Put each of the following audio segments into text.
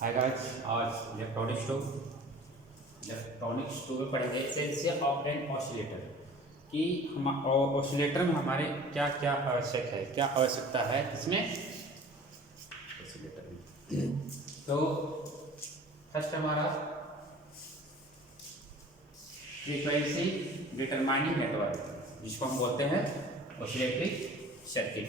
Hi guys, आज electronics to में पढ़ेंगे एसेंशियल ऑफ एन ऑसिलेटर कि हम ऑसिलेटर में हमारे क्या क्या आवश्यक है, क्या आवश्यकता है इसमें ऑसिलेटर में। तो फर्स्ट हमारा फ्रीक्वेंसी डिटरमाइनिंग नेटवर्क, जिसको हम बोलते हैं ऑसिलेटरी सर्किट।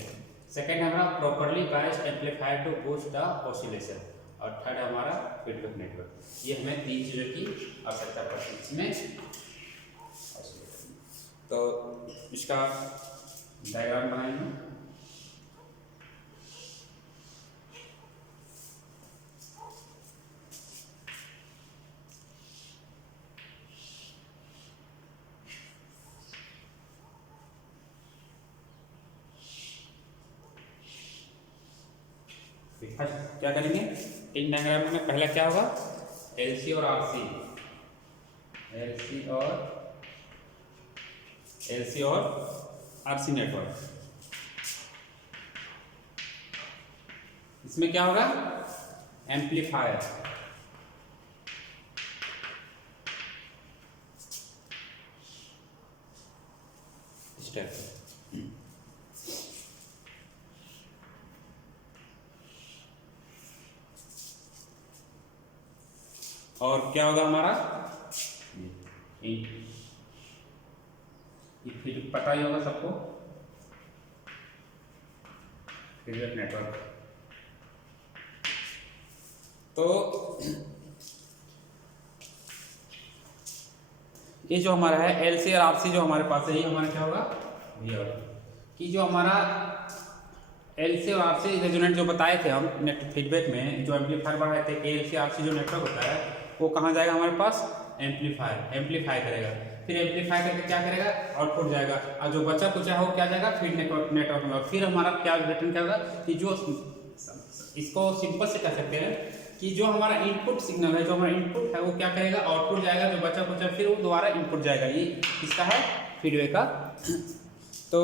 सेकेंड हमारा properly biased amplifier to boost the oscillation, और थर्ड हमारा फीडबैक नेटवर्क। ये हमें तीन चीज़ों की आवश्यकता पड़ती है इसमें। तो इसका डायग्राम बनाएंगे। फर्स्ट क्या करेंगे, इन डायग्राम में पहला क्या होगा, एलसी और आरसी, एलसी और आरसी नेटवर्क। इसमें क्या होगा, एम्पलीफायर, स्टेप, और क्या होगा हमारा, फिर पता ही होगा सबको, फीडबैक नेटवर्क। तो ये जो हमारा है एलसी और आरसी जो हमारे पास है, ये हमारा क्या होगा, कि जो हमारा एलसी और आरसी रेजोनेंट जो बताए थे हम नेट फीडबैक में, जो एम्पलीफायर बनाए थे, एलसी आरसी जो नेटवर्क होता है वो कहाँ जाएगा हमारे पास, एम्पलीफाई करेगा। फिर एम्पलीफाई करके क्या करेगा, आउटपुट जाएगा, और जो बचा कुचा है वो क्या जाएगा, फीड नेटवर्क में। फिर हमारा क्या रिटर्न क्या होगा, कि जो इसको सिंपल से कह सकते हैं कि जो हमारा इनपुट सिग्नल है, जो हमारा इनपुट है वो क्या करेगा, आउटपुट जाएगा, जो बचा कुचा फिर वो दोबारा इनपुट जाएगा। ये इसका है फीडबैक का। तो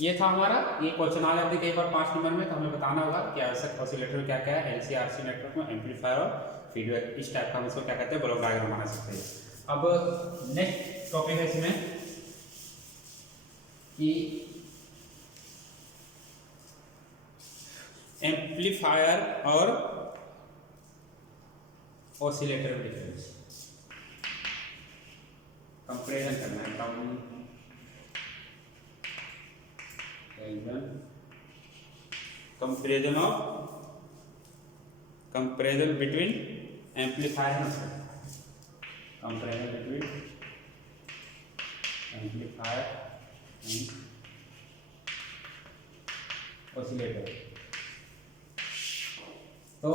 ये था हमारा, ये क्वेश्चन आ जाते कई बार 5 नंबर में, तो हमें बताना होगा कि आवश्यक ऑसिलेटर क्या क्या है, एलसी आरसी नेटवर्क में, एम्पलीफायर और फीडबैक। इस टाइप का हम इसको क्या कहते हैं, ब्लॉक डायग्राम बना सकते हैं। अब नेक्स्ट टॉपिक है इसमें कि एम्पलीफायर और ऑसिलेटर में डिफरेंस, कंपैरिजन करना है, comparison between amplifier and oscillator. तो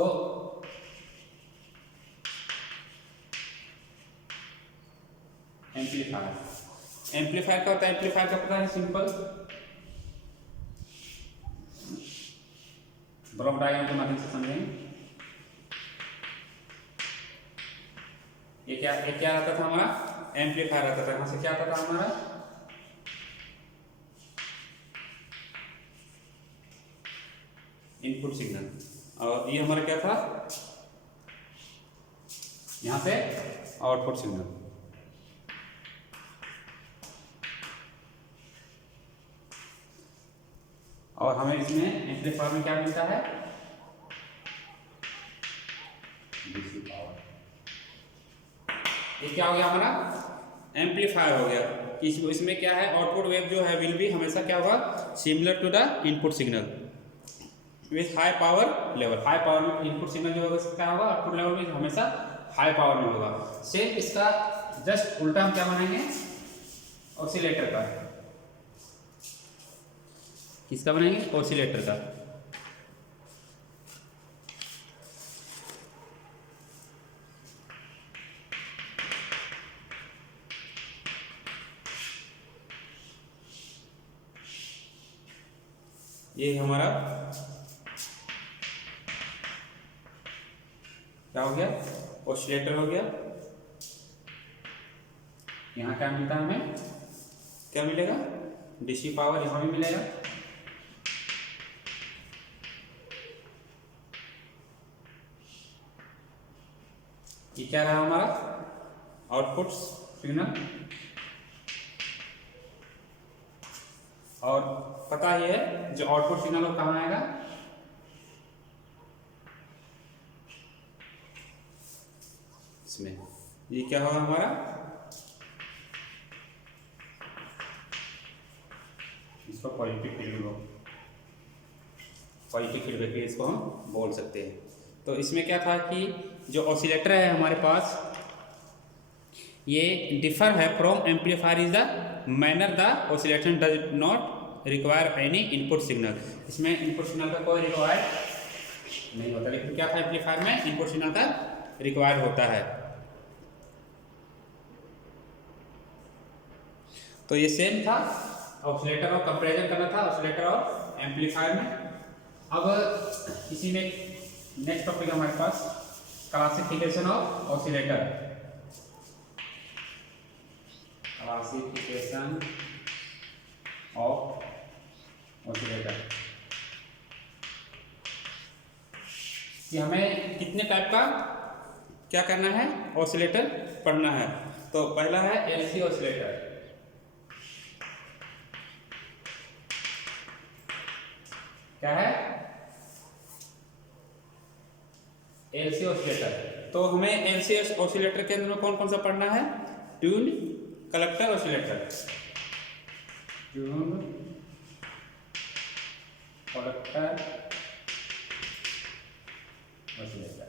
एम्पलीफायर का होता है, एम्पलीफायर का पता है सिंपल, ब्लॉक डायग्राम के माध्यम से समझेंगे। ये क्या आता था हमारा, एम्पलीफायर आता था। कहां से क्या आता था हमारा, इनपुट सिग्नल, और ये हमारा क्या था, यहां से आउटपुट सिग्नल। और हमें इसमें एम्पलीफायर में क्या मिलता है, डीसी पावर। ये क्या हो गया हमारा, एम्पलीफायर हो गया। इसमें क्या है, आउटपुट वेव जो है विल बी हमेशा क्या होगा, similar to the input signal with high power level. High power में इनपुट सिग्नल जो होगा क्या होगा, आउटपुट लेवल में हमेशा हाई पावर में होगा। सेम इसका जस्ट उल्टा हम क्या बनाएंगे, ऑसिलेटर का। किसका बनाएंगे, ऑसिलेटर का। ये हमारा क्या हो गया, ऑसिलेटर हो गया। यहाँ क्या मिलता है हमें, क्या मिलेगा, डीसी पावर यहाँ भी मिलेगा। ये क्या रहा हमारा आउटपुट सिग्नल, और पता ही है जो आउटपुट सिग्नल वो कहाँ आएगा, इसमें। ये क्या होगा हमारा, इसको पॉजिटिव फीडबैक, पॉजिटिव फीडबैक इसको हम बोल सकते हैं। तो इसमें क्या था कि जो ऑसिलेटर है हमारे पास, ये डिफर है from amplifier is the manner the oscillation does not require any input signal. इसमें इनपुट सिग्नल का कोई रिक्वायर नहीं होता, लेकिन क्या था एम्पलीफायर में इनपुट सिग्नल का रिक्वायर होता है। तो ये सेम था, ऑसिलेटर और कंपैरिजन करना था ऑसिलेटर और एम्पलीफायर में। अब इसी में नेक्स्ट टॉपिक हमारे पास classification of oscillator, classification of oscillator, कि हमें कितने टाइप का क्या करना है, ऑसिलेटर पढ़ना है। तो पहला है एलसी ऑसिलेटर, क्या है एलसी ऑसिलेटर। तो हमें एलसी ऑसिलेटर के अंदर में कौन कौन सा पढ़ना है, tune collector oscillator, tune collector oscillator.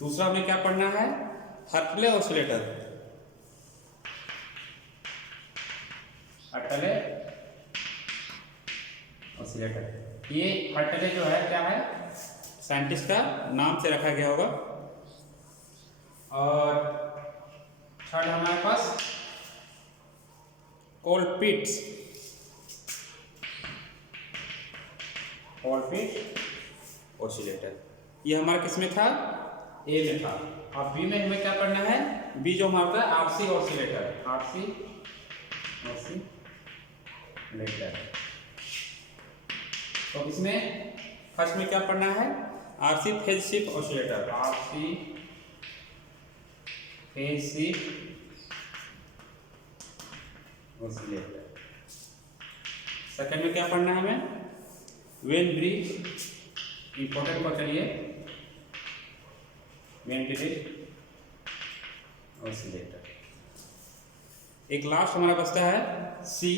दूसरा हमें क्या पढ़ना है, हर्टले ऑसिलेटर, हर्टले ऑसिलेटर। ये हर्टले जो है क्या है, साइंटिस्ट का नाम से रखा गया होगा। और थर्ड हमारे पास कोलपिट्स, कोलपिट ऑसिलेटर। ये हमारा किस में था, ए में था। और बी में हमें क्या पढ़ना है, बी जो हमारा आरसी ऑसिलेटर, आरसी ऑसिलेटर। तो इसमें फर्स्ट में क्या पढ़ना है, RC phase shift oscillator, RC phase shift oscillator. Second में क्या पढ़ना है हमें, वेन ब्रिज, इंपॉर्टेंट को चलिए, वेन ब्रिज ऑसिलेटर। एक लास्ट हमारा बचता है सी,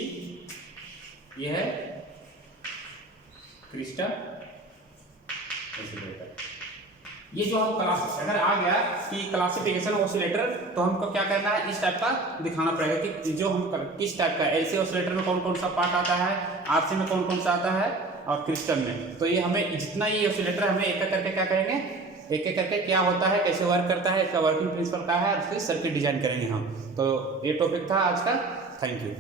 ये है क्रिस्टल ऑसिलेटर। ये जो हम क्लास अगर आ गया कि क्लासिफिकेशन ऑसिलेटर, तो हमको क्या करना है, इस टाइप का दिखाना पड़ेगा कि जो हम किस टाइप का, एलसी ऑसिलेटर में कौन कौन सा पार्ट आता है, आरसी में कौन कौन सा आता है, और क्रिस्टल में। तो ये हमें जितना ये ऑसिलेटर हमें एक एक करके क्या करेंगे, एक एक करके क्या होता है, कैसे वर्क करता है, इसका वर्किंग प्रिंसिपल क्या है, उसकी सर्किट डिजाइन करेंगे हम। तो ये टॉपिक था आज का। Thank you.